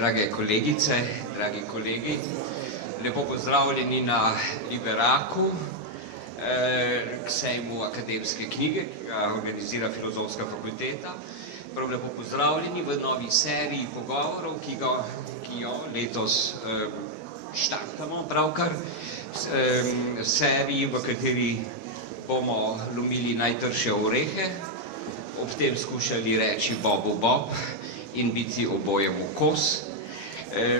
Drage kolegice, dragi kolegi, lepo pozdravljeni na Liberaku, k sejmu akademske knjige, ki ga organizira Filozofska fakulteta. Prav lepo pozdravljeni v novi seriji pogovorov, ki jo letos štartamo pravkar, seriji, v kateri bomo lomili najtrše orehe, ob tem skušali reči Bobu Bob in biti obojemu kos.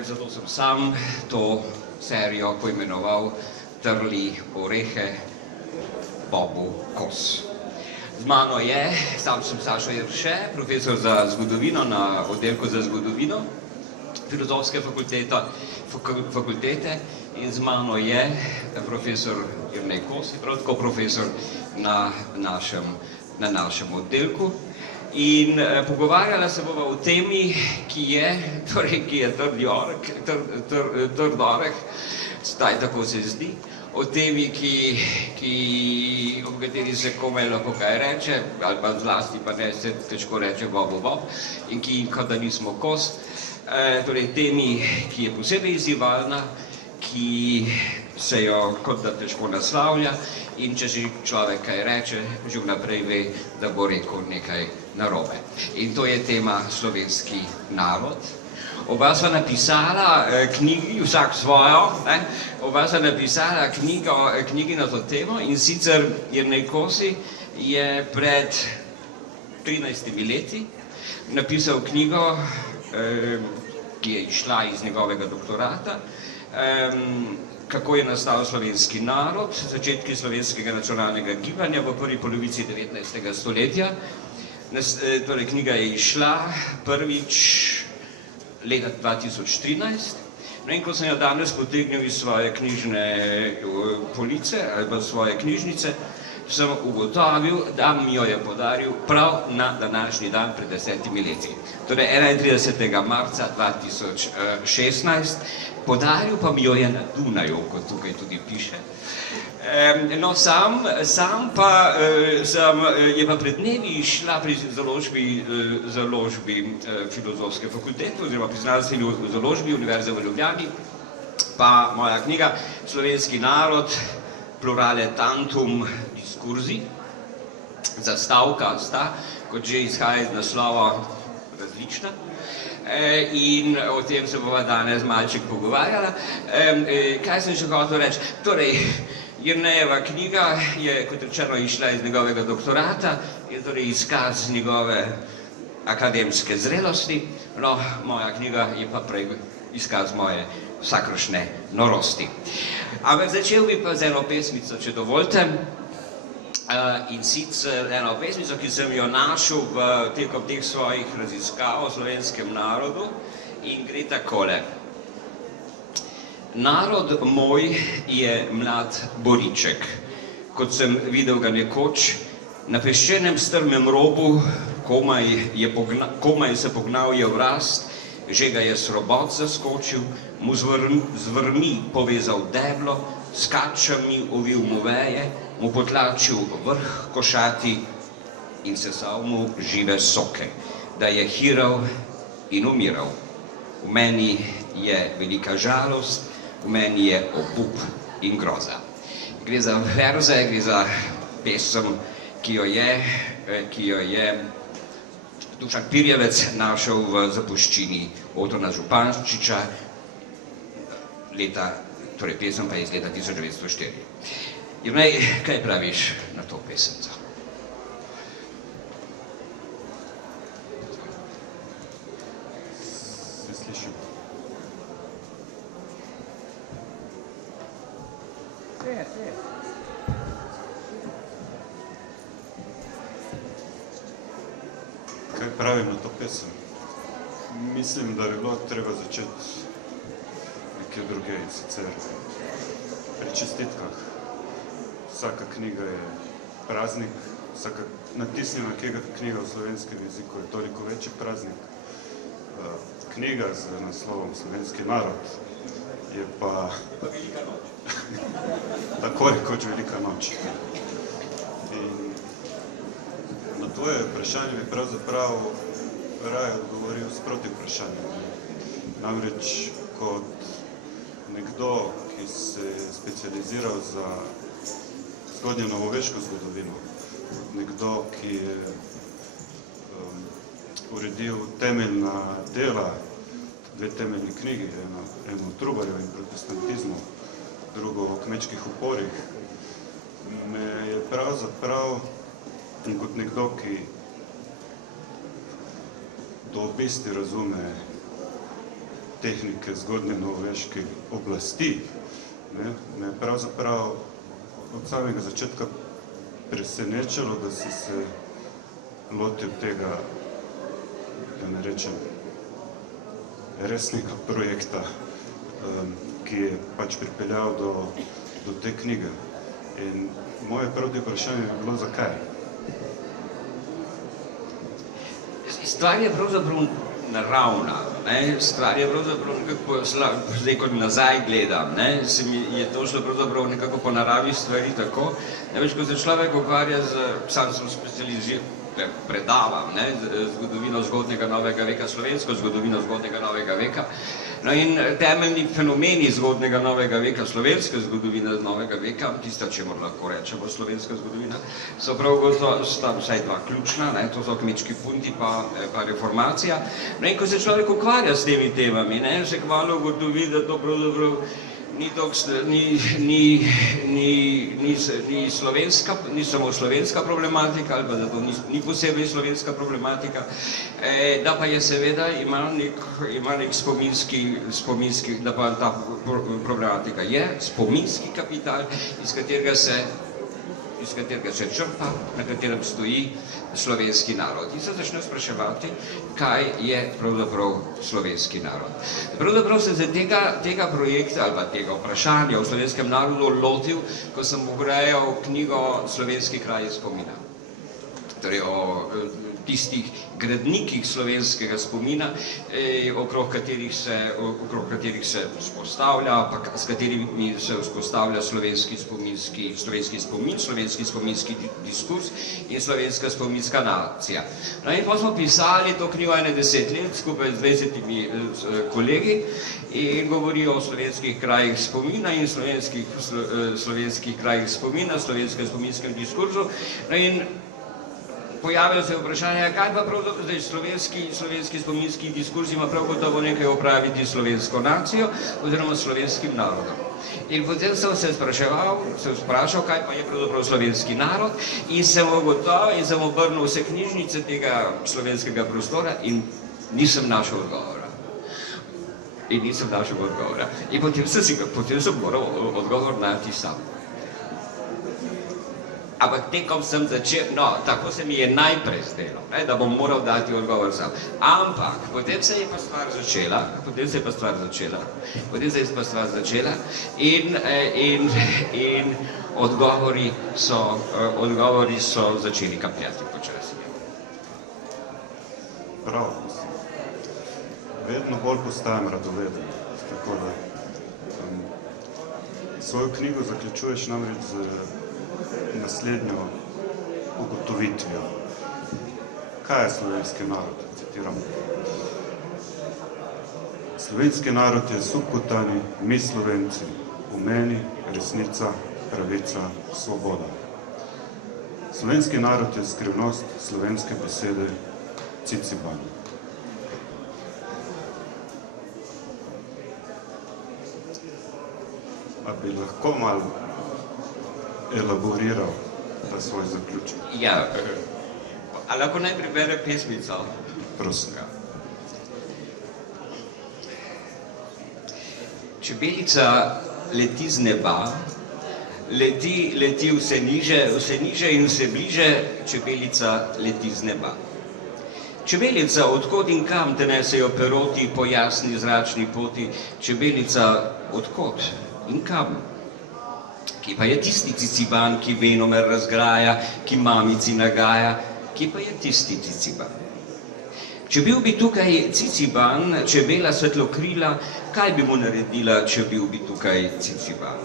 Zato sem sam to serijo poimenoval Trli orehe, Bobu kos. Z mano je, sam sem Sašo Jerše, profesor za zgodovino na oddelku za zgodovino Filozofske fakultete, in z mano je profesor Jernej Kos, prav tako profesor na našem oddelku. In pogovarjala se bova o temi, ki je trd oreh, zdaj tako se zdi, o temi, o kateri se komaj lahko kaj reče, ali pa zlasti pa ne se težko reče Bobu Bob, in ki kot da nismo kos, torej temi, ki je posebej izzivalna, ki se jo kot da težko naslavlja, in če že človek kaj reče, že vnaprej ve, da bo rekel nekaj narobe. In to je tema slovenski narod. Oba sva napisala knjigi, vsak svojo, oba sva napisala knjigi na to temo, in sicer Jernej Kosi je pred 13 leti napisal knjigo, ki je izšla iz njegovega doktorata, kako je nastal slovenski narod, začetki slovenskega nacionalnega gibanja v prvi polovici 19. stoletja. Torej, knjiga je izšla prvič leta 2013. No, in ko sem jo danes potegnil iz svoje knjižne police ali pa svoje knjižnice, sem ugotovil, da mi jo je podaril prav na današnji dan pred 10 leti. Torej 31. marca 2016. Podaril pa mi jo je na Dunaju, kot tukaj tudi piše. No, sam pa je pa pred dnevi išla pri založbi Filozofske fakultete, oziroma pri znanstveni založbi Univerze v Ljubljani, pa moja knjiga Slovenski narod, plurale tantum diskurzi, zastavka sta, kot že izhaja iz naslova, različna. In o tem se bova danes malček pogovarjala. Kaj sem še hotel reči? Torej, Jernejeva knjiga je, kot rečeno, išla iz njegovega doktorata, je torej izkaz njegove akademske zrelosti, no, moja knjiga je pa prej izkaz moje vsakršne norosti. Ampak začel bi pa z eno pesmico, če dovolite, in sicer eno pesmico, ki sem jo našel tekom teh svojih raziskav o slovenskem narodu, in gre takole. Narod moj je mlad boriček, kot sem videl ga nekoč, na peščenem strmem robu, komaj se pognal je v rast, že ga je srobot zaskočil, mu z vrvmi povezal deblo, s kačami ovil mu veje, mu potlačil vrh košati in sesal mu žive soke, da je hiral in umiral. V meni je velika žalost, v meni je obup in groza. Gre za verze, gre za pesem, ki jo je Dušan Pirjevec našel v zapuščini Otona Župančiča, torej pesem pa je iz leta 1904. Jernej, kaj praviš na to pesemco? Se slišim. Kaj pravim na to pesem? Mislim, da bi bilo treba začeti nekje druge, in sicer pri čestitkah. Vsaka knjiga je praznik, vsaka natisnjena knjiga v slovenskem jeziku je toliko večji praznik. Knjiga z naslovom Slovenski narod je pa tako rekoč velika noč. In na tvoje vprašanje bi pravzaprav raje odgovoril s proti vprašanjem. Namreč kot nekdo, ki se je specializiral za zgodnjo novoveško zgodovino, nekdo, ki je uredil temeljna dela, dve temeljni knjigi, eno o Trubarju in protestantizmu, drugo o kmečkih uporih, me je pravzaprav in kot nekdo, ki do obisti razume tehnike zgodnje novoveške oblasti, me je pravzaprav od samega začetka presenečalo, da si se lotil tega, da ne rečem, resnega projekta, ki je pač pripeljal do te knjige. In moje prvi vprašanje je bilo, zakaj? Stvar je pravzaprav naravna, stvar je pravzaprav nekako, zdaj kot nazaj gledam, se mi je to šlo pravzaprav nekako po naravi stvari tako, namreč ko se človek ukvarja sam sem specializiran, predavam zgodovino zgodnega novega veka, slovensko zgodovino zgodnega novega veka. No in temeljni fenomeni zgodnega novega veka, slovenske zgodovine novega veka, tista, če lahko rečemo slovenska zgodovina, so prav gotovo, sta vsaj dva ključna, to so kmečki punti pa reformacija. No in ko se človek ukvarja s temi temami, se kmalu ugotovi, da to pravzaprav ni samo slovenska problematika, ali pa da to ni posebej slovenska problematika, da pa je seveda ima nek spominski, da pa ta problematika je spominski kapital, iz katerega se črpa, na katerem stoji slovenski narod. In se začne spraševati, kaj je pravzaprav slovenski narod. Pravzaprav sem se tega projekta ali pa tega vprašanja o slovenskem narodu lotil, ko sem urejal knjigo Slovenski kraji spomina. Torej o tistih gradnikih slovenskega spomina, okrog katerih se vzpostavlja, pa s katerimi se vzpostavlja slovenski spominski diskurs in slovenska spominska nacija. No in pa smo pisali to knjigo 10 let skupaj z 20 kolegi in govorijo o slovenskih krajih spomina in slovenskih krajih spomina, slovenskem spominskem diskurzu. No in pojavilo se vprašanje, kaj pa pravzaprav slovenski spominski diskurs ima prav gotovo nekaj opraviti s slovensko nacijo oziroma s slovenskim narodom. In potem sem se vprašal, kaj pa je pravzaprav slovenski narod in sem ugotovil in sem obrnil vse knjižnice tega slovenskega prostora in nisem našel odgovora. In potem sem moral odgovor najti sam. Ampak tekom sem začel, tako se mi je najprej zdelo, da bom moral dati odgovor sam. Ampak potem se je pa stvar začela in odgovori so začeli kapljati počasi. Prav, vedno bolj postajam radoveden, tako da svojo knjigo zaključuješ namreč z naslednjo ugotovitvijo. Kaj je slovenski narod? Citiram. Slovenski narod je subkutani, mi Slovenci, v meni resnica, pravica, svoboda. Slovenski narod je skrivnost slovenske besede Ciciban. A bi lahko malo elaboriral ta svoj zaključek? Ja, a lahko najprej bere pesmico? Prosim. Čebelica leti z neba, leti vse niže in vse bliže, čebelica leti z neba. Čebelica, odkod in kam te nesejo peroti po jasni zračni poti, čebelica, odkod in kam? Kje pa je tisti Ciciban, ki venomer razgraja, ki mamici nagaja, kje pa je tisti Ciciban? Če bil bi tukaj Ciciban, čebela svetlokrila, kaj bi mu naredila, če bil bi tukaj Ciciban?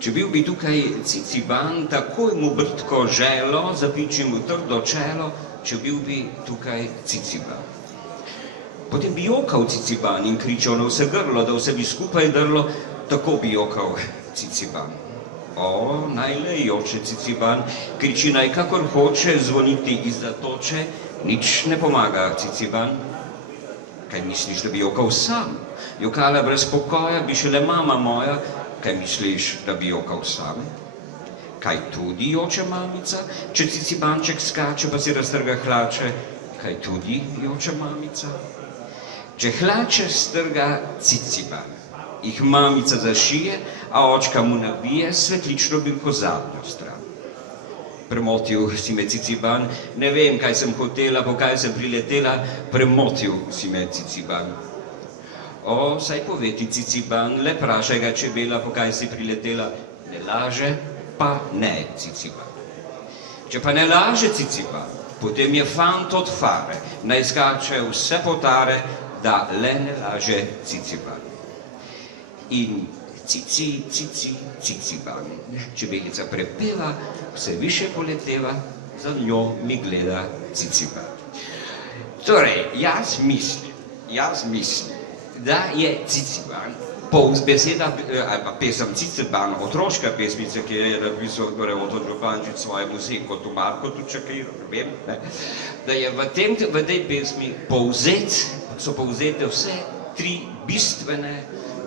Če bil bi tukaj Ciciban, takoj mu brdko želo, zapiči mu trdo čelo, če bil bi tukaj Ciciban. potem bi jokal Ciciban in kričal na vse grlo, da vse bi skupaj drlo, tako bi jokal Ciciban. O, najlej joče Ciciban, kriči naj kakor hoče, zvoniti izda toče, nič ne pomaga Ciciban. Kaj misliš, da bi jokal sam? Jokala brez pokoja bi šele mama moja, kaj misliš, da bi jokal sam? Kaj tudi joče mamica, če Cicibanček skače, pa si raztrga hlače, kaj tudi joče mamica? Če hlače strga Ciciban, jih mamica zašije, a očka mu nabije svetlično bilko zadnjo stran. Premotil si me Ciciban, ne vem, kaj sem hotela, po kaj sem priletela, premotil si me Ciciban. O, saj poveti Ciciban, le prašaj ga čebela, po kaj si priletela, ne laže, pa ne Ciciban. Če pa ne laže Ciciban, potem je fant od fare, naj skače vse potare, da le ne laže Ciciban. In cici, cici, Ciciban, čebelica prepeva, vse više poleteva, za njo mi gleda Ciciban. Torej, jaz mislim, da je Ciciban, po beseda, ali pa pesem Ciciban, otroška pesmica, ki je napisal Oto Župančič svoje muziko, tu Marko Tučakaj, vem, ne, da je v tej pesmi so povzete vse tri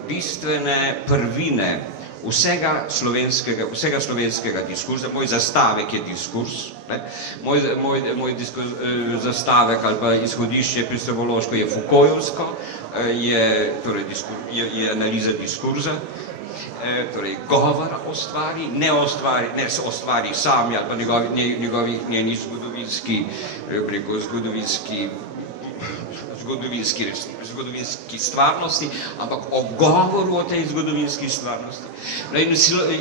bistvene prvine vsega slovenskega diskurza. Moj zastavek je diskurs, ne? Moj zastavek ali pa izhodišče epistemološko je Foucaultovsko, je analiza diskurza, torej govora o stvari, ne o stvari sami ali pa njeni zgodovinski stvarnosti, ampak o govoru o tej zgodovinski stvarnosti.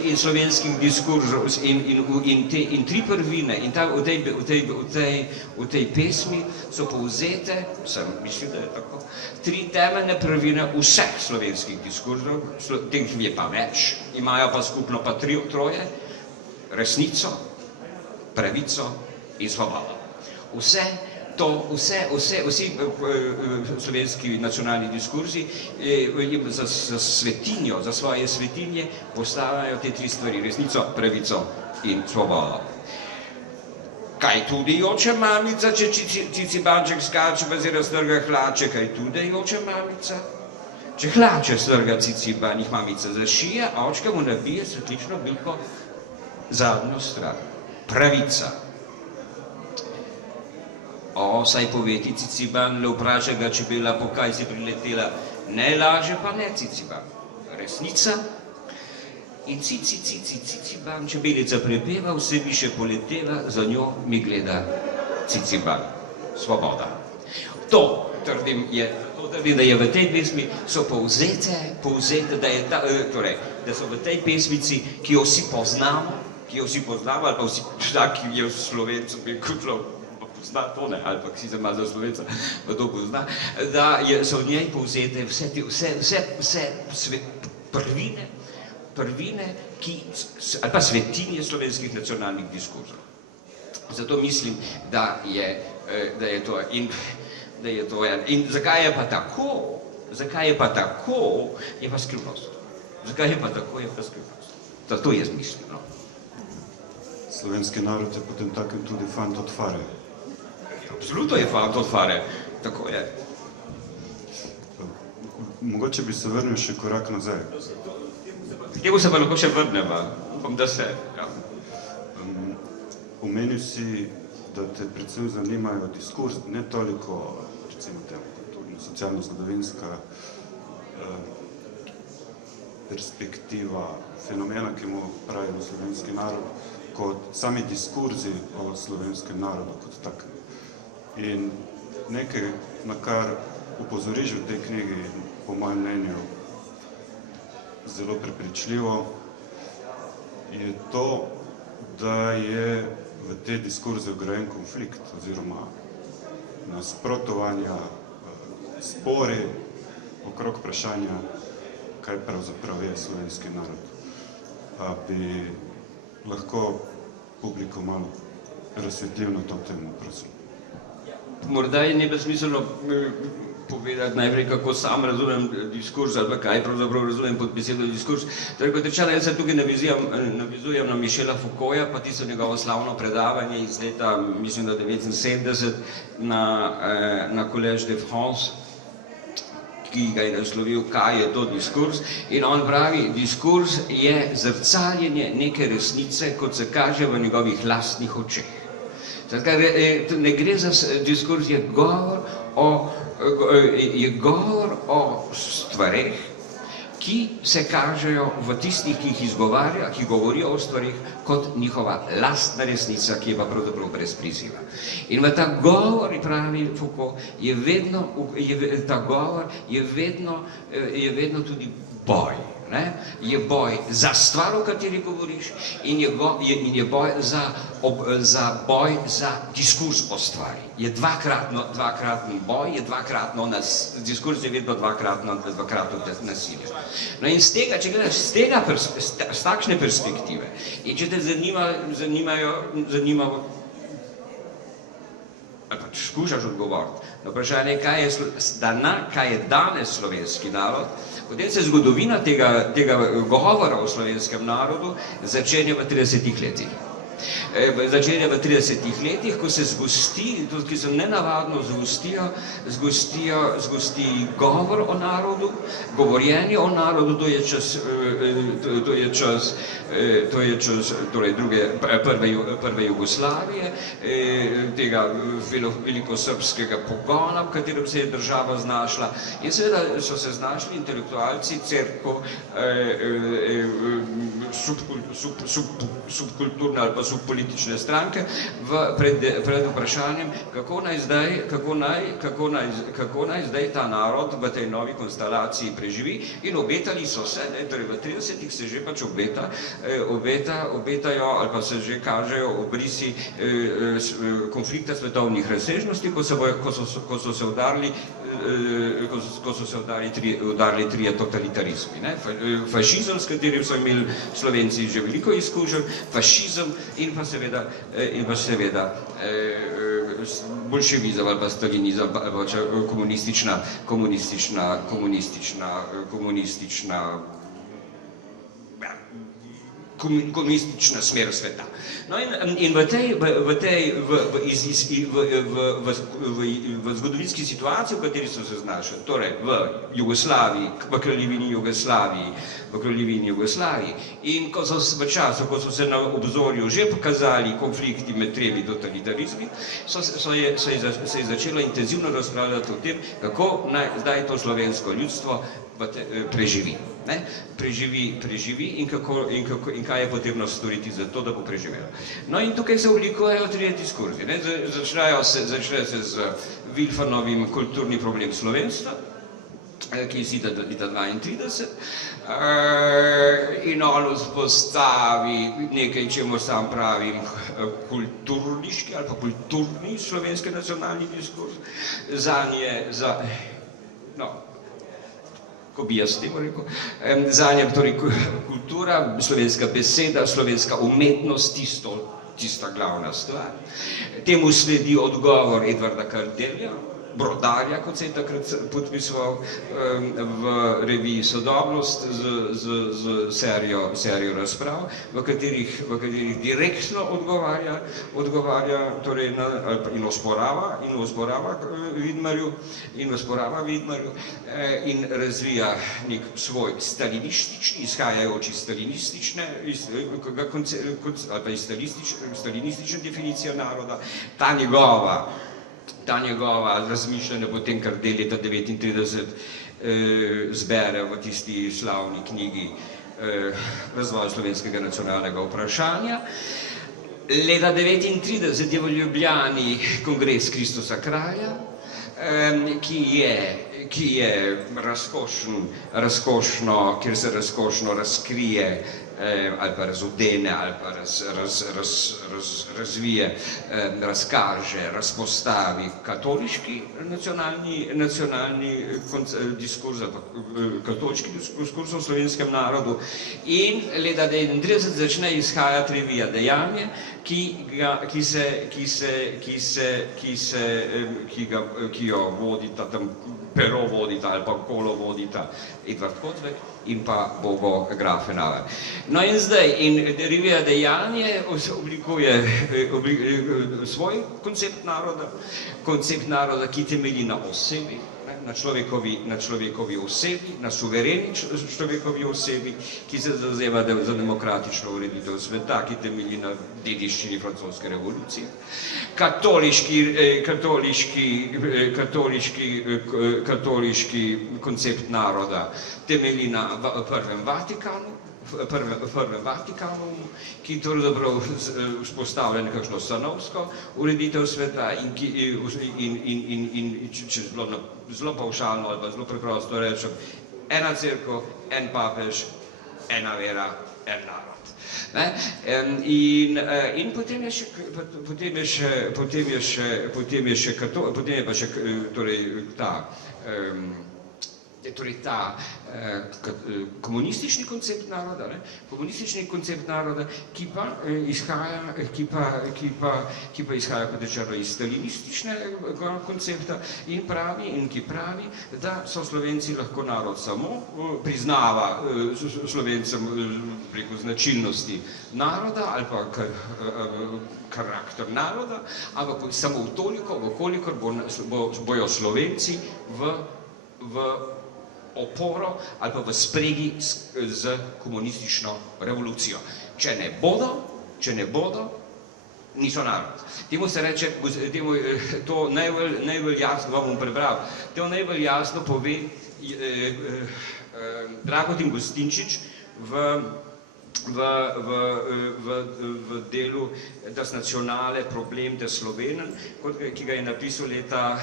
In slovenskim diskurzom in tri prvine in v tej pesmi so povzete, mislim, da je tako, tri temeljne prvine vseh slovenskih diskurzov, teh je pa več, imajo pa skupno pa troje, resnico, pravico in svobodo. Vsi slovenski nacionalni diskurzi za svetinjo, za svoje svetinje postavljajo te tri stvari, resnico, pravico in svobodo. Kaj tudi joče mamica, če Cicibanček skače, pa si raztrga hlače, kaj tudi joče mamica? Če hlače strga Ciciban, jih mamica zašije, a očka mu nabije svetlično bilko zadnjo stran. Pravica. O, saj poveti Ciciban, le vpraša ga čebela, po kaj si priletela, ne laže pa ne Ciciban. Resnica in Ciciban, čebelica prepeva, vse više poleteva, za njo mi gleda Ciciban. Svoboda. To trdim, da je v tej pesmi so povzete, da so v tej pesmici, ki jo vsi poznamo, ali pa vsi, ki je v Slovencu bil kutlov, pozna to, ne, ali pa si se malo za Slovenca, pa to pozna, da so v njej povzete vse prvine, ali pa svetinje slovenskih nacionalnih diskurzov. Zato mislim, da je to in zakaj je pa tako, je pa skrivnost. Zakaj je pa tako, je pa skrivnost. Zato jaz mislim, no. Slovenski narod je potem takem tudi fant od fare. Absolutno je fant od fare, tako je. Mogoče bi se vrnil še korak nazaj. K temu se pa lahko še vrneva, upam, da se. Omenil si, da te predvsem zanimajo diskurs, ne toliko, recimo temu, socialno-zgodovinska perspektiva fenomena, ki mu pravimo slovenski narod, kot sami diskurzi o slovenskem narodu kot takem. In nekaj, na kar upozoriš v tej knjigi, po mojem mnenju, zelo prepričljivo, je to, da je v te diskurze vgrajen konflikt oziroma nasprotovanja, spori okrog vprašanja, kaj pravzaprav je slovenski narod. A bi lahko publiko malo razsvetljiv na to temo, prosim. Morda je nebesmiselno povedati najprej, kako sam razumem diskurs ali pa kaj pravzaprav razumem pod besedo diskurs. Torej, kot rečeno, jaz se tukaj navizujem na Michela Foucaulta, pa tisto njegovo slavno predavanje iz leta, mislim, da 79 na Collège de France, ki ga je naslovil, kaj je to diskurs. In on pravi, diskurs je zrcaljenje neke resnice, kot se kaže v njegovih lastnih očeh. Ne gre za diskurs, je govor o stvareh, ki se kažejo v tistih, ki jih izgovarja, ki govorijo o stvarih, kot njihova lastna resnica, ki je pa pravzaprav brez priziva. In v ta govor, pravi Foucault, ta govor je vedno tudi boj. Je boj za stvar, o kateri govoriš, in je boj za diskurs o stvari. Je dvakraten boj, je dvakratno diskurs je vedno dvakratno nasilje. No in z tega, če gledaš z takšne perspektive, in če te zanima, ali pa skušaš odgovoriti na vprašanje, kaj je danes slovenski narod, potem se zgodovina tega govora o slovenskem narodu začenja v 30 letih. Začenja v 30 letih, ko se zgosti, ki se nenavadno zgosti govor o narodu, govorjenje o narodu, to je čas prve Jugoslavije, tega velikosrpskega pogona, v katerem se je država znašla. In seveda so se znašli intelektualci, cerkev, subkulturne ali pa subpolitične stranke pred vprašanjem, kako naj zdaj ta narod v tej novi konstelaciji preživi, in obetali so se, torej v 30-ih se že pač obetajo ali pa se že kažejo obrisi konflikta svetovnih razsežnosti, ko so se udarili trije totalitarizmi. Fašizem, s katerim so imeli Slovenci že veliko izkušenj, fašizem in pa seveda bolševizem ali pa stalinizem, komunistična smer sveta. No in v zgodovinski situaciji, v kateri so se znašli, torej v Jugoslaviji, v kraljevini Jugoslaviji, in v času, ko so se na obzorju že pokazali konflikti med tremi totalitarizmi, se je začelo intenzivno razpravljati o tem, kako naj zdaj to slovensko ljudstvo preživi. Preživi in kaj je potrebno storiti za to, da bo preživelo. No in tukaj se oblikujejo trije diskurzi. Začne se z Wilfanovim kulturni problem slovenstva, ki je iz leta 32, in on vzpostavi nekaj, čemu sam pravim kulturniški ali pa kulturni slovenski nacionalni diskurs. Ko bi jaz temu rekel, zanje torej kultura, slovenska beseda, slovenska umetnost, tista glavna stvar. Temu sledi odgovor Edvarda Kardelja, brodarja, kot se je takrat podpisoval v reviji Sodobnost z serijo razprav, v katerih direktno odgovarja in osporava Vidmarju in razvija nek svoj izhajajoč iz stalinistične definicije naroda, ta njegova razmišljanja potem, kar del leta 1939 zbere v tisti slavni knjigi Razvoj slovenskega nacionalnega vprašanja. Leta 1939 je v Ljubljani kongres Kristusa Kralja, ki je razkošno, kjer se razkošno razkrije ali pa razodene ali pa razvije, razkaže, razpostavi katoliški nacionalni diskurs, katoliški diskurs o slovenskem narodu, in leta 1939 začne izhajati revija Dejanje, ki jo vodita tam pero vodita ali pa kolo vodita Edvard Kozvek in pa Bogo Grafenauer. No in zdaj, in revija Dejanje oblikuje svoj koncept naroda, ki temelji na osebi, na človekovi osebi, na suvereni človekovi osebi, ki se zavzema za demokratično ureditev sveta, ki temelji na dediščini francoske revolucije. Katoliški koncept naroda temelji na prvem Vatikanu, ki pravzaprav vzpostavlja nekakšno stanovsko ureditev sveta in če zelo pavšalno ali pa zelo preprosto rečem, ena cerkev, en papež, ena vera, en narod. In potem je pa še ta komunistični koncept naroda, ki pa izhaja kot rečeno iz stalinističnega koncepta in ki pravi, da so Slovenci lahko narod samo, priznava Slovencem preko značilnosti naroda ali pa karakter naroda, ampak samo toliko, kolikor bojo Slovenci v oporo ali pa v spregi z komunistično revolucijo. Če ne bodo, niso narod. Temu se reče, to najbolj jasno, vam bom prebral, to najbolj jasno pove Dragotin Gostinčič v delu Das nacionale Problem der Slovenen, ki ga je napisal leta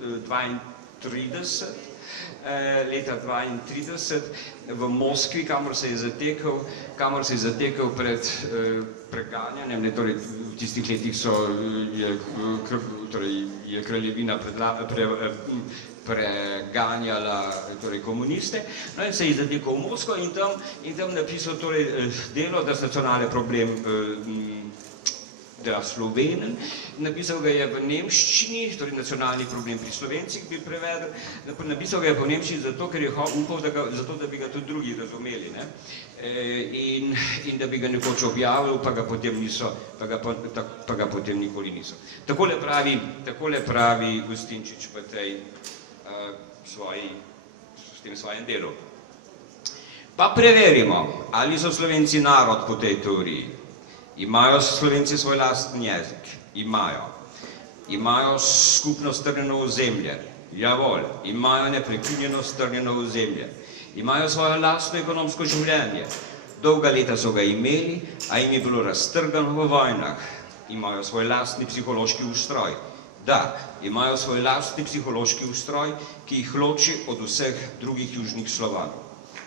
1932 v Moskvi, kamor se je zatekel pred preganjanjem, torej v tistih letih je kraljevina preganjala komuniste, no in se je zatekel v Moskvo in tam napisal delo Das nacionale Problem der Slovenen. Napisal ga je v nemščini, torej nacionalni problem pri Slovencih bi prevedel, napisal ga je po nemščini zato, ker je upal, zato da bi ga tudi drugi razumeli, in da bi ga nekoč objavil, pa ga potem nikoli niso. Takole pravi Gostinčič v tem svojem delu. Pa preverimo, ali so Slovenci narod po tej teoriji. Imajo Slovenci svoj lasten jezik? Imajo skupno strnjeno ozemlje? Javolj. Imajo neprekinjeno strnjeno ozemlje? Imajo svojo lastno ekonomsko življenje? Dolga leta so ga imeli, a jim je bilo raztrgano v vojnah. Imajo svoj lastni psihološki ustroj? Da, imajo svoj lastni psihološki ustroj, ki jih loči od vseh drugih južnih Slovanov.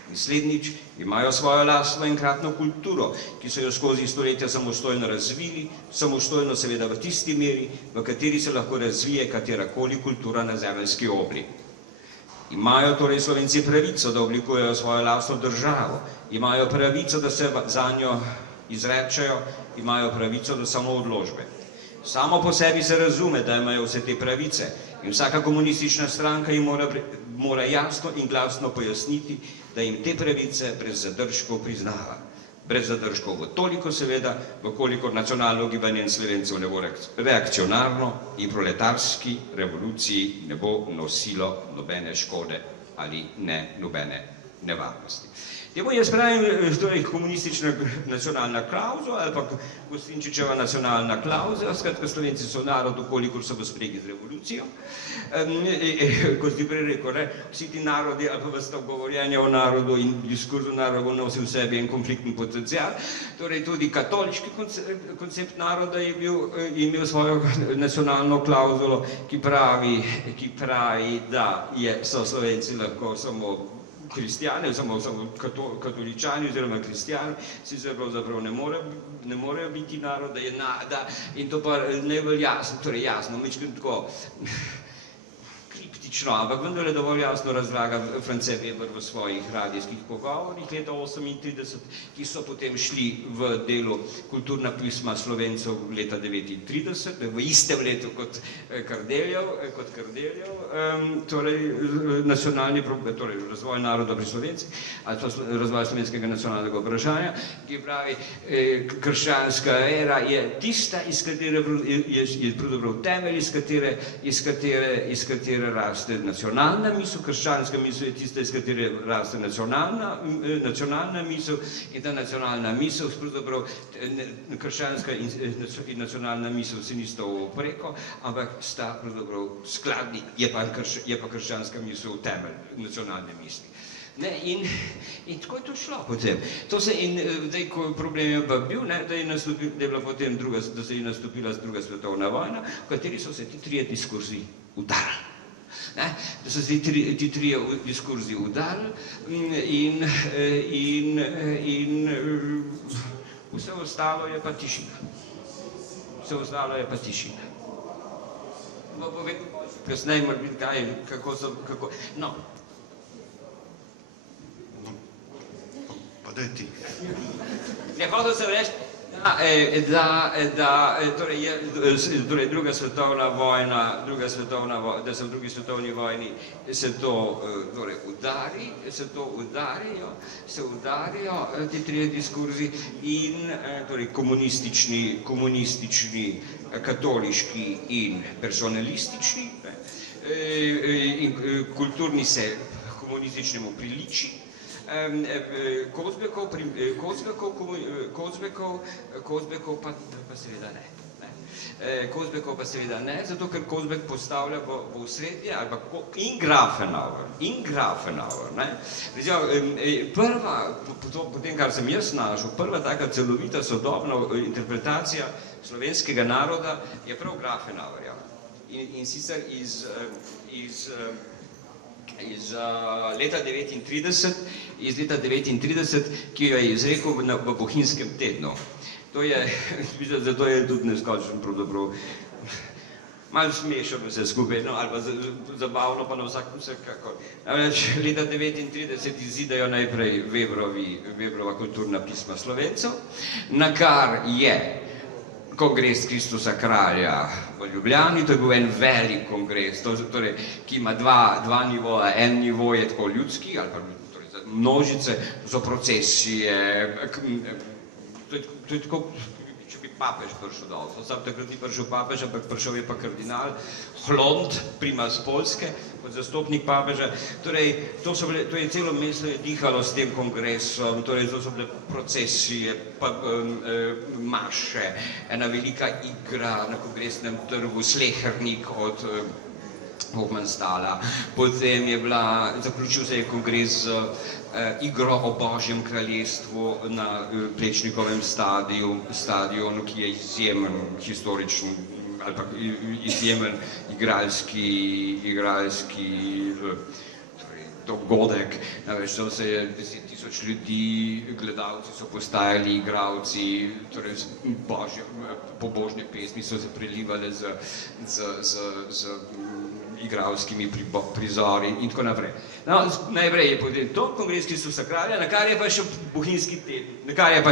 Naslednjič, imajo svojo lastno enkratno kulturo, ki so jo skozi stoletja samostojno razvili, samostojno seveda v tisti meri, v kateri se lahko razvije katerakoli kultura na zemeljski obli. Imajo torej Slovenci pravico, da oblikujejo svojo lastno državo, imajo pravico, da se zanjo izrečejo, imajo pravico do samoodločbe. Samo po sebi se razume, da imajo vse te pravice in vsaka komunistična stranka jim mora jasno in glasno pojasniti, da jim te pravice brez zadržkov priznava. Brez zadržkov v toliko seveda, vkolikor nacionalno gibanje Slovencev ne bo reakcionarno in proletarski revoluciji ne bo nosilo nobene škode ali nobene nevarnosti. Temu jaz pravim, torej komunistična nacionalna klauzula ali pa Gostinčičeva nacionalna klauzula, skratka Slovenci so narod, vkolikor so v spregi z revolucijo. Kot ti prej rekel, vsi ti narodi ali pa vsta govorjenje o narodu in diskurzu narodu nosi v sebi en konfliktni potencial. Torej tudi katoliški koncept naroda je imel svojo nacionalno klauzulo, ki pravi, da so Slovenci lahko samo kristjani, samo katoličani oziroma kristjani, sicer pravzaprav ne morejo biti narod, in to pa najbolj jasno, torej jasno, mečkim tako populistično, ampak vendar je dovolj jasno razlaga France Weber v svojih radijskih pogovorih leta 38, ki so potem šli v delu Kulturna pisma Slovencev leta 39, v istem letu kot Kardeljev, torej nacionalni problem, torej razvoj naroda pri Slovencih, ali pa razvoj slovenskega nacionalnega vprašanja, ki pravi, krščanska era je tista, iz katere je pravzaprav temelj, iz katere raste nacionalna misel, krščanska misel je tista, iz katere raste nacionalna misel, in ta nacionalna misel, pravzaprav krščanska in nacionalna misel se nista opreko, ampak sta pravzaprav skladni, je pa krščanska misel temelj nacionalne misli. In tako je to šlo potem. Zdaj, ko problem je pa bil, da se je nastopila druga svetovna vojna, v kateri so se ti trije diskurzi udarili. Da so se ti trije diskurzi udarili in vse ostalo je pa tišina. Povem kasneje, kako... No. Pa daj ti. Hotel sem reči, torej druga svetovna vojna, da se v drugi svetovni vojni se udarijo ti trije diskurzi in torej komunistični, katoliški in personalistični, in kulturni se komunističnemu priliči. Kozbekov pa seveda ne. Kozbekov pa seveda ne, zato ker Kozbek postavlja v osredje, in Grafenauer. Prva, potem kar sem jaz našel, prva taka celovita sodobna interpretacija slovenskega naroda je prav Grafenauerja. In sicer iz leta 1939, ki jo je izrekel v Bohinjskem tednu. Zato je tudi neskočen pravzaprav malo smešno vse skupaj, ali pa zabavno, pa na vsekakor. Leta 1939 izidejo najprej Weberova kulturna pisma Slovencev, na kar je kongres Kristusa Kralja v Ljubljani, to je bil en velik kongres, ki ima dva nivoja, en nivo je tako ljudski, ali pa množice, to so procesije, to je tako, če bi papež prišel dol, sam takrat ni prišel papež, ampak prišel je pa kardinal Hlond, primas Poljske, kot zastopnik papeža, torej to je celo mesto je dihalo s tem kongresom, torej to so bile procesije, maše, ena velika igra na kongresnem trgu, Slehernik od Hohmanstala, potem zaključil se je kongres z igro o Božjem kraljestvu na Plečnikovem stadionu, ki je izjemen historičen ali pa izjemen igralski dogodek, so se 10.000 ljudi, gledalci so postajali igralci, torej pobožne pesmi so se prelivale z igralskimi prizori in tako naprej. Najprej je potem to kongres Kristusa Kralja, na kar je pa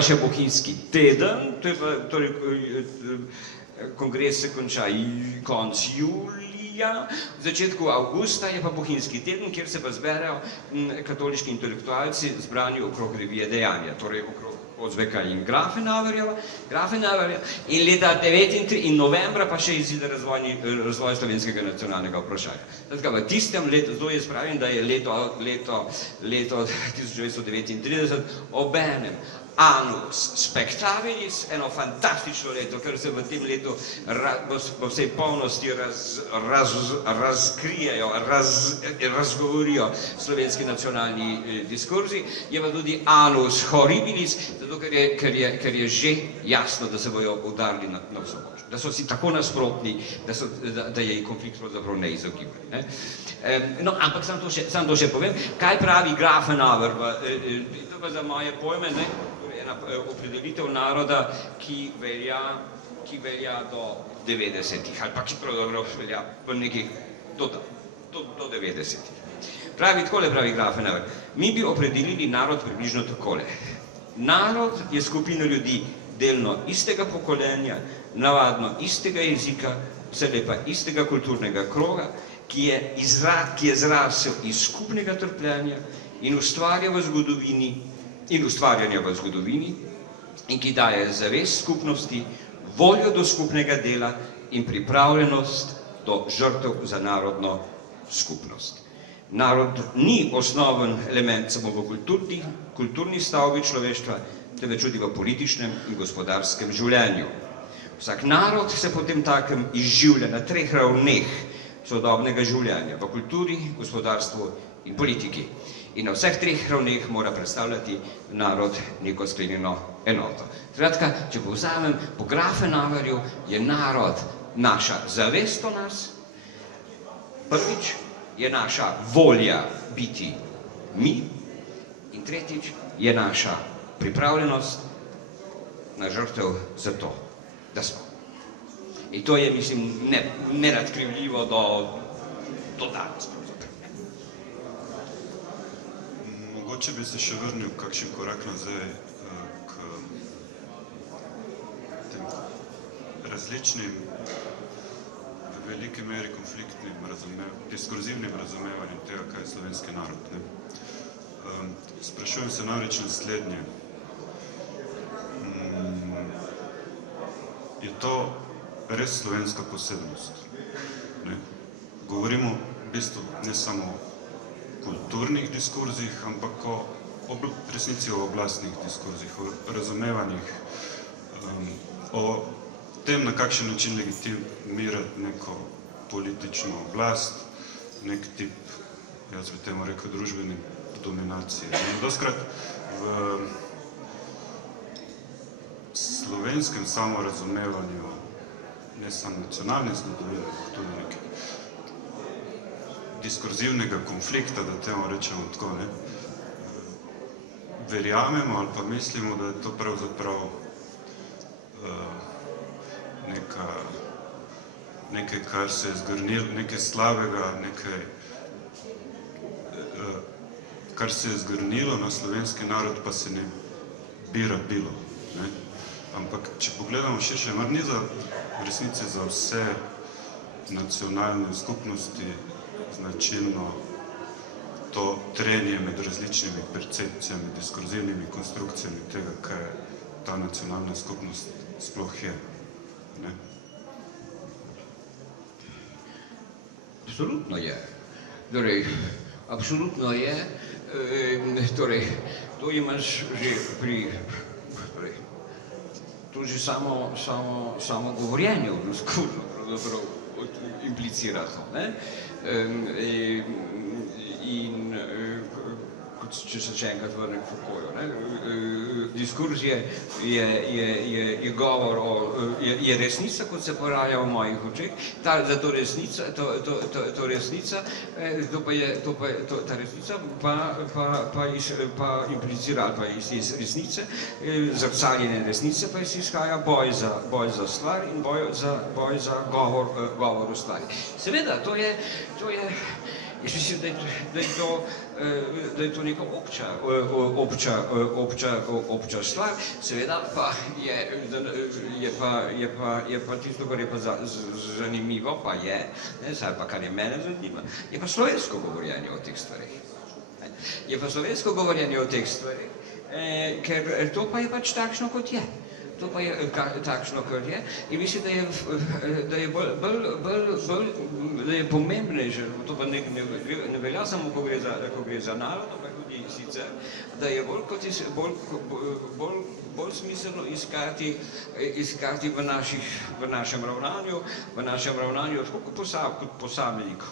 še Bohinjski teden, torej kongres se konča konec julija, v začetku avgusta je pa Bohinjski teden, kjer se pa zberejo katoliški intelektualci zbrani okrog revije Dejanja, torej okrog Kozbeka in Grafenauerja in leta 1939 in novembra pa še izide razvoj slovenskega nacionalnega vprašanja. V tistem letu, zato jaz pravim, da je leto 1939 obenem Annus Spectabilis, eno fantastično leto, ker se v tem letu v vsej polnosti razkrijejo, razgovorijo slovenski nacionalni diskurzi, je pa tudi Annus Horribilis, zato ker je že jasno, da se bojo udarili na vso moč, da so si tako nasprotni, da je konflikt pravzaprav neizogiben. No, ampak sam to še povem, kaj pravi Grafenauer, to pa za moje pojme, opredelitev naroda, ki velja do 90-ih, ali pa ki pravzaprav velja do do 90. Pravi takole, pravi Grafenauer, mi bi opredelili narod približno takole. Narod je skupina ljudi delno istega pokolenja, navadno istega jezika, vselej pa istega kulturnega kroga, ki je zrasel iz skupnega trpljenja in ustvarjanja v zgodovini in ki daje zavest skupnosti, voljo do skupnega dela in pripravljenost do žrtev za narodno skupnost. Narod ni osnoven element samo v kulturni stavbi človeštva, temveč tudi v političnem in gospodarskem življenju. Vsak narod se potem takem izživlja na 3 ravneh sodobnega življenja, v kulturi, gospodarstvu in politiki. In na vseh 3 ravneh mora predstavljati narod neko sklenjeno enoto. Skratka, če povzamem, po Grafenauerju je narod naša zavest o nas, prvič je naša volja biti mi in tretjič je naša pripravljenost na žrtev za to, da smo. In to je, mislim, nenadkrivljivo do danes. Mogoče bi se še vrnil kakšen korak nazaj k tem različnim, v veliki meri konfliktnim, diskurzivnim razumevanjem tega, kaj je slovenski narod. Sprašujem se namreč naslednje. Je to res slovenska posebnost? Govorimo v bistvu ne samo o kulturnih diskurzih, ampak o resnici o oblastnih diskurzih, o razumevanjih, o tem, na kakšen način legitimirati neko politično oblast, nek tip, jaz bi temu rekel, družbene dominacije. Doskrat v slovenskem samorazumevanju, ne samo nacionalne zgodovine, ampak tudi nekaj diskurzivnega konflikta, da temu rečemo tako, verjamemo ali pa mislimo, da je to pravzaprav nekaj, kar se je zgrnilo, nekaj slabega, nekaj, kar se je zgrnilo na slovenski narod, pa se ne bi rabilo. Ampak, če pogledamo širše, mar ni v resnici za vse nacionalne skupnosti značilno to trenje med različnimi percepcijami, diskurzivnimi konstrukcijami tega, kaj ta nacionalna skupnost sploh je. Absolutno je. Torej, absolutno je. Torej, to imaš že pri... To že samo govorjenje v naskodno pravzaprav implicira to. In če se še enkrat vrne k Foucaultu, diskurz je govor o, je resnica, kot se poraja v mojih očeh, ta resnica pa implicira, pa iz resnice, zrcaljenje resnice pa izhaja boj za stvar in boj za govor o stvari. Seveda, to je jaz mislim, da je to neka obča stvar, seveda pa je pa tisto, kar je pa zanimivo, pa je, pa kar je mene zanima, je pa slovensko govorjenje o teh stvarih. Je pa slovensko govorjenje o teh stvarih, ker to pa je pač takšno, kot je. To pa je takšno, kar je, in mislim, da je pomembnejše, to pa ne velja samo, ko gre za narod, ampak tudi sicer, da je bolj smiselno iskati v našem ravnanju, tako kot posameznik,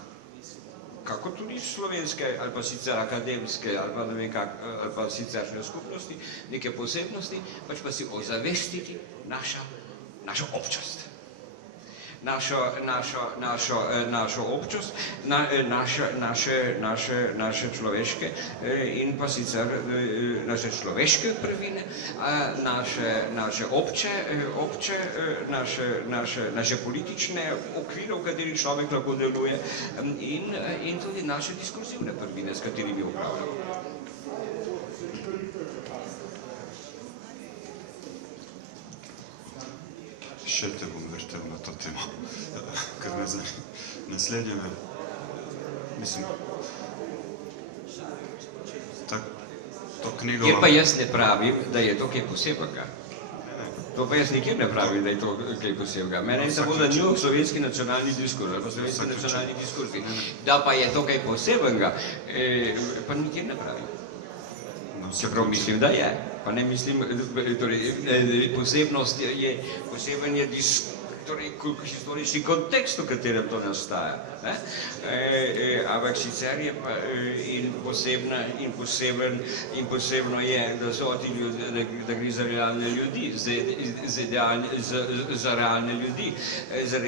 kako tudi slovenske, ali pa sicer akademske, ali pa ne vem kak, ali pa siceršnje skupnosti, neke posebnosti, pač pa si ozavestiti našo občast. našo občost, naše človeške in pa sicer naše človeške prvine, naše naše politične okvire, v katerih človek lahko deluje in tudi naše diskurzivne prvine, s katerimi upravljamo. Še te bom vrtel na to temo, ker me naslednje me, mislim, to knjigo... Kjer pa jaz ne pravim, da je to kaj posebnega. To pa jaz nikjer ne pravim, da je to kaj posebnega. Mene je samo zanimiv slovenski nacionalni diskurs, ali pa slovenski nacionalni diskursi. Da pa je to kaj posebnega, pa nikjer ne pravim. Čeprav mislim, da je. Pa ne mislim, torej posebnost je, poseben je historični kontekst, v katerem to nastaja. Ampak sicer je pa in posebno je, da so ti ljudje, da gre za realne ljudi, za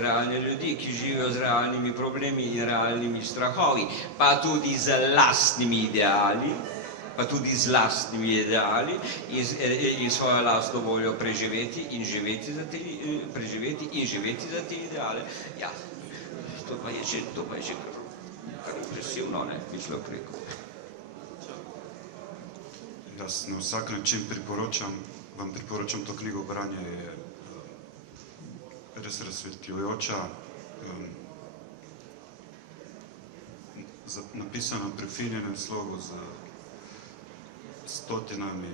realne ljudi, ki živijo z realnimi problemi in realnimi strahovi, pa tudi z lastnimi ideali, in svojo lastno voljo preživeti in živeti za te ideale. Ja, to pa je že kar impresivno, ne, bi človek rekel. Jaz na vsak način vam priporočam to knjigo branje, je res razsvetljujoča, napisana v prefinjenem slogu z stotinami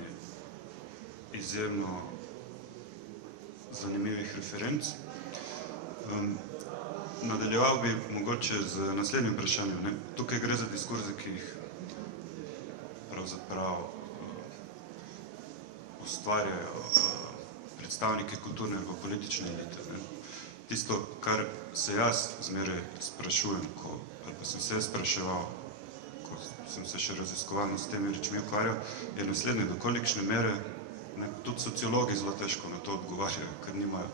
izjemno zanimivih referenc. Nadaljeval bi mogoče z naslednjim vprašanjem. Tukaj gre za diskurze, ki jih pravzaprav ustvarjajo predstavniki kulturne ali politične elite. Tisto, kar se jaz zmeraj sprašujem, ali pa sem se spraševal, ko sem se še raziskovalno s temi rečmi ukvarjal, je naslednje, do kolikšne mere, tudi sociologi zelo težko na to odgovarjajo, ker nimajo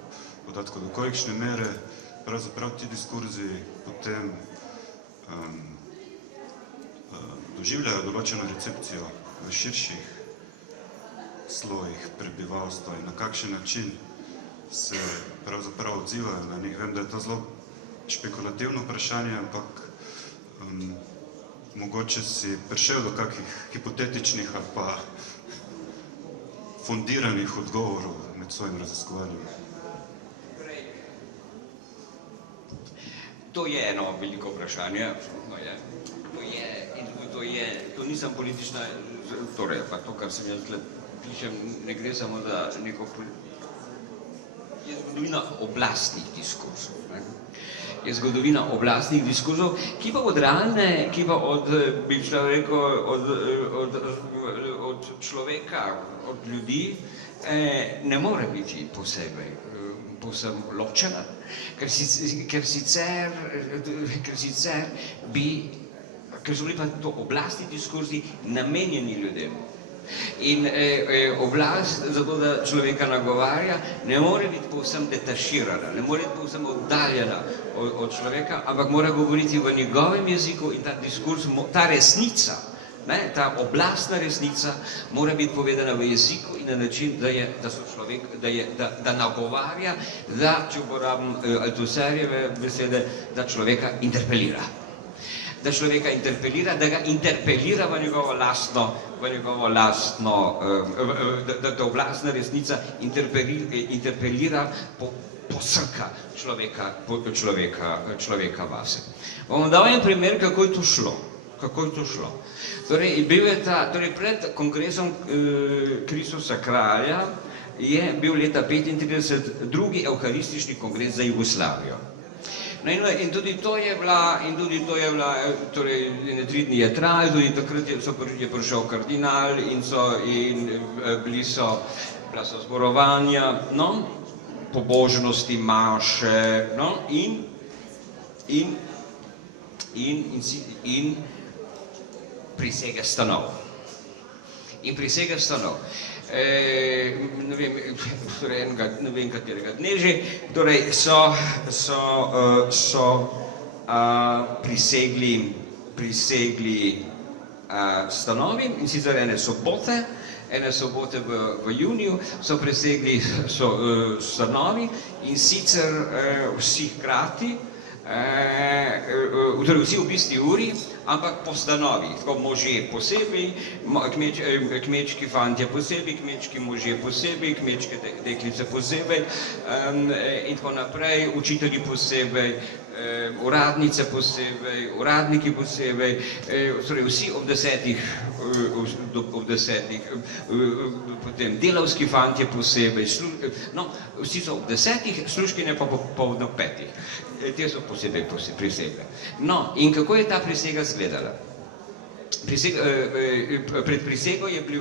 podatkov, do kolikšne mere pravzaprav ti diskurzi potem doživljajo določeno recepcijo v širših slojih prebivalstva in na kakšen način se pravzaprav odzivajo na njih. Vem, da je to zelo špekulativno vprašanje, ampak mogoče si prišel do kakih hipotetičnih ali pa fundiranih odgovorov med svojim raziskovanjem. To je eno veliko vprašanje, absolutno je. To nisem politična, torej, pa to, kar sem jaz pišem, ne gre samo za neko je zgodovina oblastnih diskursov. Je zgodovina oblastnih diskurzov, ki pa od realne, ki pa od, bi rekel, od človeka, od ljudi, ne more biti posebej ločena, ker so bili pa to oblastni diskurzi namenjeni ljudem. In oblast, zato da človeka nagovarja, ne more biti povsem detaširana, ne more biti povsem oddaljena od človeka, ampak mora govoriti v njegovem jeziku in ta diskurs, ta resnica, ta oblastna resnica mora biti povedana v jeziku in na način, da nagovarja, da, če uporabim Althusserjeve besede, da človeka interpelira. Da človeka interpelira, da ga interpelira v njegovo lastno, da oblastna resnica interpelira, posrka človeka vase. Bom dal en primer, kako je to šlo. Torej, pred kongresom Kristusa kralja je bil leta 1935 drugi evharistični kongres za Jugoslavijo. In tudi to je bila, torej, 3 dni je trajal, tudi takrat je prišel kardinal in bila so zborovanja, pobožnosti, maše, in prisege stanov. in prisege stanov. Ne vem katerega dne že, torej so prisegli stanovi, in sicer ene sobote v juniju so prisegli stanovi, in sicer vsi hkrati, torej vsi v isti uri, ampak po stanovih, tako možje posebej, kmečki fantje posebej, kmečki možje posebej, kmečke deklice posebej in tako naprej, učitelji posebej, uradnice posebej, uradniki posebej, torej vsi ob desetih, potem delavski fantje posebej, no, vsi so ob desetih, služkinje pa ob 5. Te so posebej prisegle. No, in kako je ta prisega izgledala? Pred prisego so bili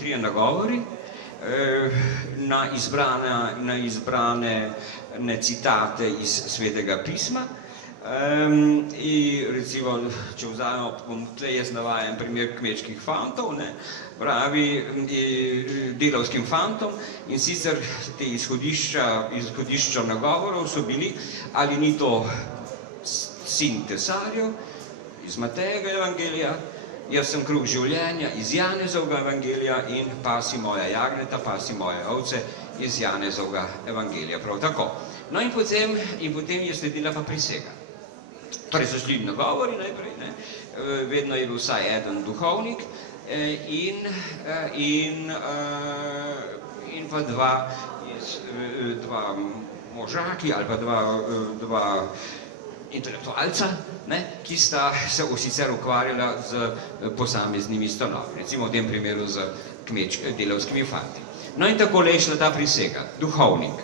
3 nagovori, na izbrane citate iz Svetega pisma. In recimo, če vzamemo, tle jaz navajam primer kmečkih fantov, pravi delavskim fantom, in sicer te izhodišča nagovorov so bili, ali ni to sin Tesarjev iz Matejevega evangelija, jaz sem kruh življenja iz Janezovega evangelija in pasi moja jagnjeta, pasi moje ovce iz Janezovega evangelija, prav tako. No in potem je sledila pa prisega. Torej so šli nagovori najprej, vedno je bil vsaj eden duhovnik in pa dva možaki ali pa dva intelektualca, ki sta se sicer ukvarjala z posameznimi stanovi, recimo v tem primeru z delavskimi fanti. No in tako je šla ta prisega. Duhovnik,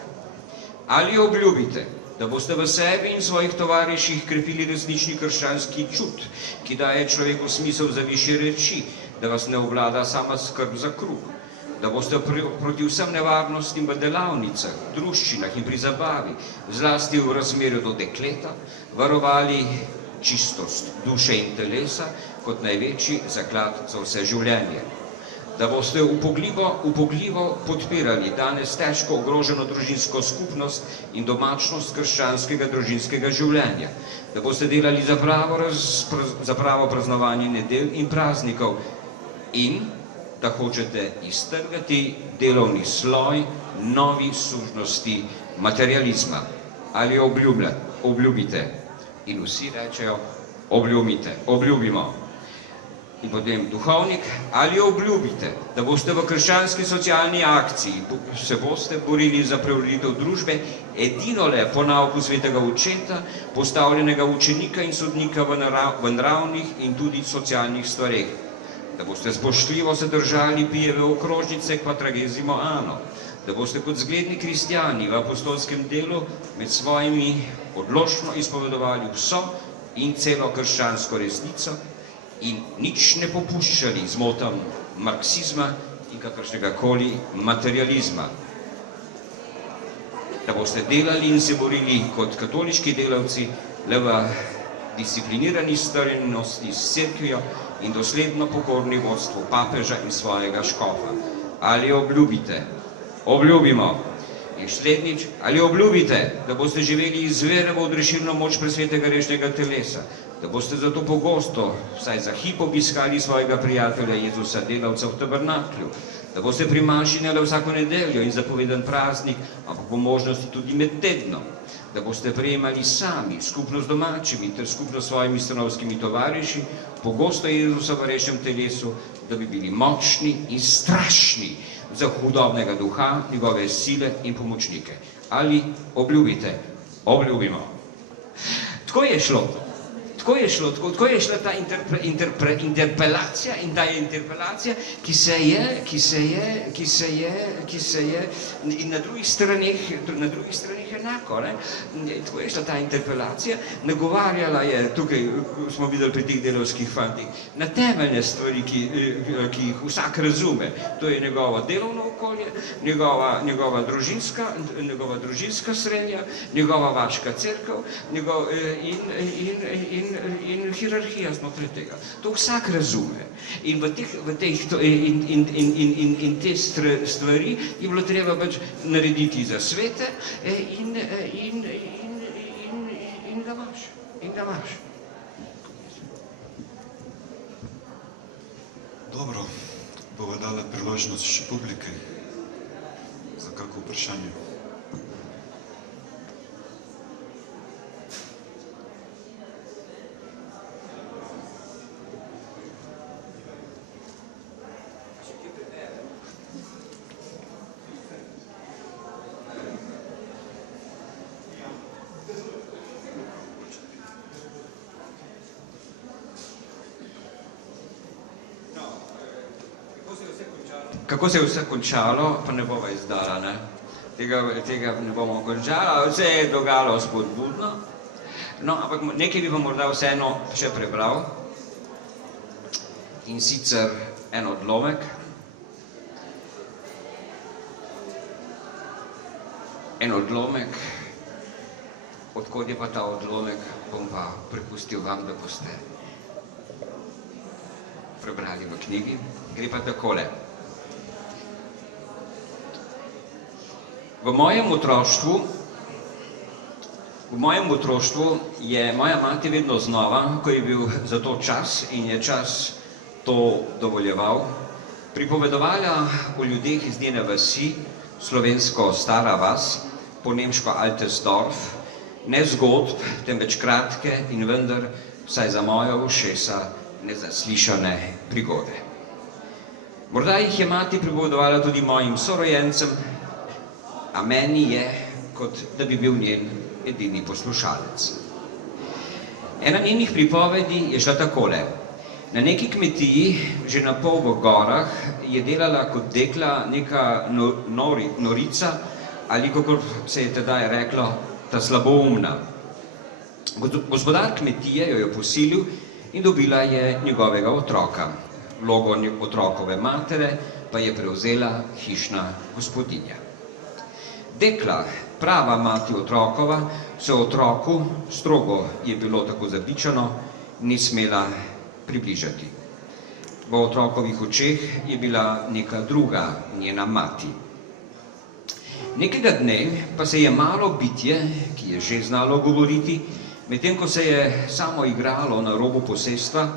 ali obljubite, da boste v sebi in svojih tovariših krepili resnični krščanski čut, ki daje človeku smisel za višje reči, da vas ne obvlada sama skrb za kruh, da boste proti vsem nevarnostim v delavnicah, druščinah in pri zabavi, zlasti v razmerju do dekleta, varovali čistost duše in telesa kot največji zaklad za vse življenje. Da boste upogljivo podpirali danes težko ogroženo družinsko skupnost in domačnost krščanskega družinskega življenja. Da boste delali za pravo praznovanje nedelj in praznikov in da hočete iztrgati delovni sloj novi sužnosti materializma. Ali obljubite? In vsi rečejo, obljubimo. In potem duhovnik, ali obljubite, da boste v krščanski socialni akciji se boste borili za preureditev družbe edino le po nauku svetega očeta, postavljenega učenika in sodnika v naravnih in tudi socialnih stvareh. Da boste spoštljivo se držali Pijeve okrožnice Quadragesimo Anno, da boste kot zgledni kristjani v apostolskem delu med svojimi odločno izpovedovali vso in celo krščansko resnico in nič ne popuščali zmotam marksizma in kakršnega koli materializma. Da boste delali in se borili kot katoliški delavci le v disciplinirani strnjenosti s cerkvijo in dosledno pokorni vodstvu papeža in svojega škofa. Ali obljubite? Obljubimo. In slednjič, ali obljubite, da boste živeli iz vere v odrešilno moč presvetega rešnega telesa, da boste zato pogosto, vsaj za hip, obiskali svojega prijatelja Jezusa delavca v tabernaklju, da boste pri maši ne le vsako nedeljo in zapovedan praznik, ampak po možnosti tudi med tednom, da boste prejemali sami, skupno z domačimi ter skupno s svojimi stanovskimi tovariši, pogosto Jezusa v rešnem telesu, da bi bili močni in strašni za hudobnega duha, njegove sile in pomočnike. Ali obljubite? Obljubimo. Tako je šlo. Tako je šla ta interpelacija in ta interpelacija, ki se je in na drugih straneh enako. Tako je šla ta interpelacija, nagovarjala je, tukaj smo videli pri teh delavskih fantih, na temeljne stvari, ki jih vsak razume. To je njegovo delovno okolje, njegova družinska srednja, njegova vaška cerkev in in hierarhija znotraj tega. To vsak razume. In te stvari je bilo treba pač narediti za svete in ga imaš. Dobro, bova dala priložnost še publike za kako vprašanje. Kako se je vse končalo, pa ne bova izdala, ne? Tega ne bomo končala, vse je dogajalo spodbudno. No, ampak nekaj bi pa morda vseeno še prebral. In sicer en odlomek. Odkod je pa ta odlomek, bom pa prepustil vam, da boste prebrali v knjigi. Gre pa takole. V mojem otroštvu je moja mati vedno znova, ko je bil za to čas in je čas to dovoljeval, pripovedovala o ljudeh iz njene vasi, slovensko Stara vas, po nemško Altesdorf, ne zgodb, temveč kratke in vendar, vsaj za moja ušesa, nezaslišane prigode. Morda jih je mati pripovedovala tudi mojim sorojencem, a meni je, kot da bi bil njen edini poslušalec. Ena njenih pripovedi je šla takole. Na neki kmetiji, že na pol v gorah, je delala kot dekla neka norica, ali kakor se je tedaj reklo, ta slaboumna. Gospodar kmetije jo je posilil in dobila je njegovega otroka. Vlogo otrokove matere pa je prevzela hišna gospodinja. Dekla, prava mati otrokova, se otroku, strogo je bilo tako zabičano, ni smela približati. V otrokovih očeh je bila neka druga njena mati. Nekega dne pa se je malo bitje, ki je že znalo govoriti, medtem ko se je samo igralo na robu posestva,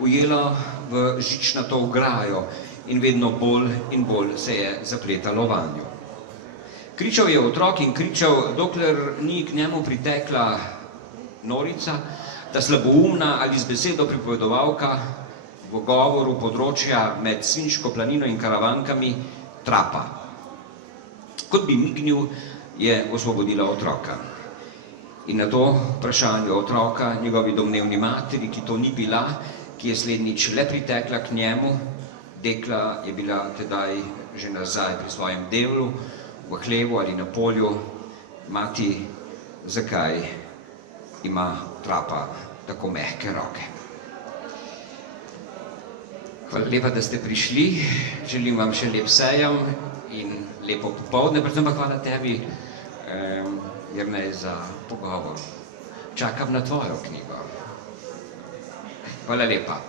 ujelo v žičnato ograjo in vedno bolj in bolj se je zapletalo vanjo. Kričal je otrok in kričal, dokler ni k njemu pritekla norica, ta slaboumna ali z besedo pripovedovalka v govoru področja med Svinjsko planino in Karavankami trapa. Kot bi mignil, je osvobodila otroka. In na to vprašanje otroka, njegovi domnevni materi, ki to ni bila, ki je slednjič le pritekla k njemu, dekla je bila tedaj že nazaj pri svojem delu, v hlevu ali na polju, mati, zakaj ima trapa tako mehke roke. Hvala lepa, da ste prišli, želim vam še lep sejem in lepo popoldne, predvsem pa hvala tebi, Jernej, za pogovor. Čakam na tvojo knjigo. Hvala lepa.